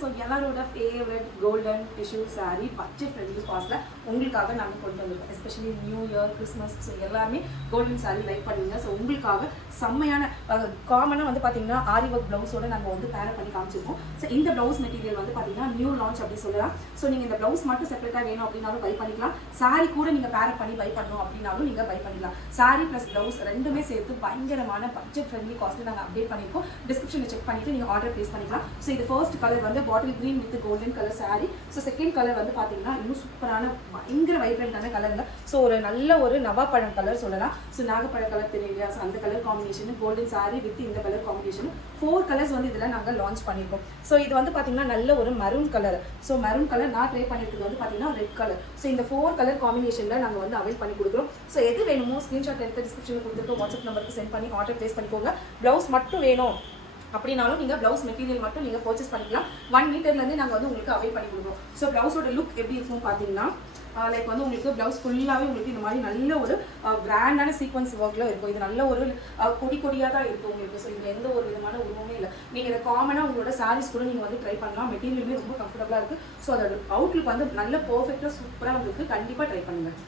So எல்லாரோட favourite golden tissue sari budget friendly காஸ்ட்டில் உங்களுக்காக நாங்கள் கொண்டு வந்திருக்கோம். Especially new year, Christmas, so எல்லாருமே கோல்டன் சாரீ லைக் பண்ணுவீங்க. ஸோ உங்களுக்காக செம்மையான காமனாக வந்து பார்த்தீங்கன்னா ஆரி ஒர்க் ப்ளவுஸோட நாங்கள் வந்து பேர பண்ணி காமிச்சிருக்கோம். ஸோ இந்த ப்ளவுஸ் மெட்டீரியல் வந்து பார்த்தீங்கன்னா நியூ லான்ச் அப்படி சொல்லலாம். ஸோ நீங்கள் இந்த ப்ளவுஸ் மட்டும் செப்பரேட்டாக வேணும் அப்படின்னாலும் பை பண்ணிக்கலாம். சாரீ கூட நீங்கள் பேர பண்ணி பை பண்ணணும் அப்படின்னாலும் நீங்கள் பை பண்ணிக்கலாம். சாரீ ப்ளஸ் ப்ளவுஸ் ரெண்டுமே சேர்த்து பயங்கரமான பட்ஜெட் ஃப்ரெண்ட்லி காஸ்ட்டில் நாங்கள் அப்டேட் பண்ணியிருக்கோம். டிஸ்கிரிப்ஷனில் செக் பண்ணிவிட்டு நீங்கள் ஆர்டர் ப்ளேஸ் பண்ணிக்கலாம். ஸோ இது ஃபர்ஸ்ட் கலர் வந்து bottle green with golden colour sari. So second colour வந்து பார்த்தீங்கன்னா இன்னும் சூப்பரான பயங்கர வைப்ரண்டான கலருங்க. ஸோ ஒரு நல்ல ஒரு நவாப்பழம் கலர் சொல்லலாம். ஸோ நாகப்பழ கலர் தெரியும். ஸோ அந்த colour combination golden sari with இந்த கலர் காம்பினேஷன் 4 கலர்ஸ் வந்து இதில் நாங்கள் லான்ச் பண்ணியிருக்கோம். ஸோ இது வந்து பார்த்தீங்கன்னா நல்ல ஒரு maroon colour. So maroon colour நான் ட்ரை பண்ணியிருக்கிறது வந்து பார்த்தீங்கன்னா ரெட் கலர். ஸோ இந்த 4 கலர் காம்பினேஷனில் நாங்கள் வந்து அவைல் பண்ணி கொடுக்குறோம். ஸோ எது வேணுமோ ஸ்க்ரீன்ஷாட் எடுத்து டிஸ்கிரிப்ஷனில் கொடுத்துருக்கோம். வாட்ஸ்அப் நம்பருக்கு சென்ட் பண்ணி ஆர்டர் ப்ளேஸ் பண்ணிக்கோங்க. ப்ளவுஸ் மட்டும் வேணும் அப்படின்னாலும் நீங்கள் ப்ளவுஸ் மெட்டீரியல் மட்டும் நீங்கள் பர்ச்சேஸ் பண்ணிக்கலாம். 1 மீட்டர்லேருந்து நாங்கள் வந்து உங்களுக்கு அவைல் பண்ணி கொடுக்குறோம். ஸோ ப்ளவுஸோட லுக் எப்படி இருக்கும் பார்த்தீங்கன்னா லைக் வந்து உங்களுக்கு ப்ளவுஸ் ஃபுல்லாகவே உங்களுக்கு இந்த மாதிரி நல்ல ஒரு கிராண்டான சீக்வன்ஸ் ஒர்க்கில் இருக்கும். இது நல்ல ஒரு கொடியாக தான் இருக்கும் உங்களுக்கு. ஸோ இதில் எந்த ஒரு விதமான உருவமே இல்லை. நீங்கள் இதை காமனாக உங்களோட சாரீஸ் கூட நீங்கள் வந்து ட்ரை பண்ணலாம். மெட்டீரியலுமே ரொம்ப கம்ஃபர்டபுளாக இருக்குது. ஸோ அதோட அவுட்லுக் வந்து நல்ல பர்ஃபெக்டாக சூப்பராக உங்களுக்கு கண்டிப்பாக ட்ரை பண்ணுங்கள்.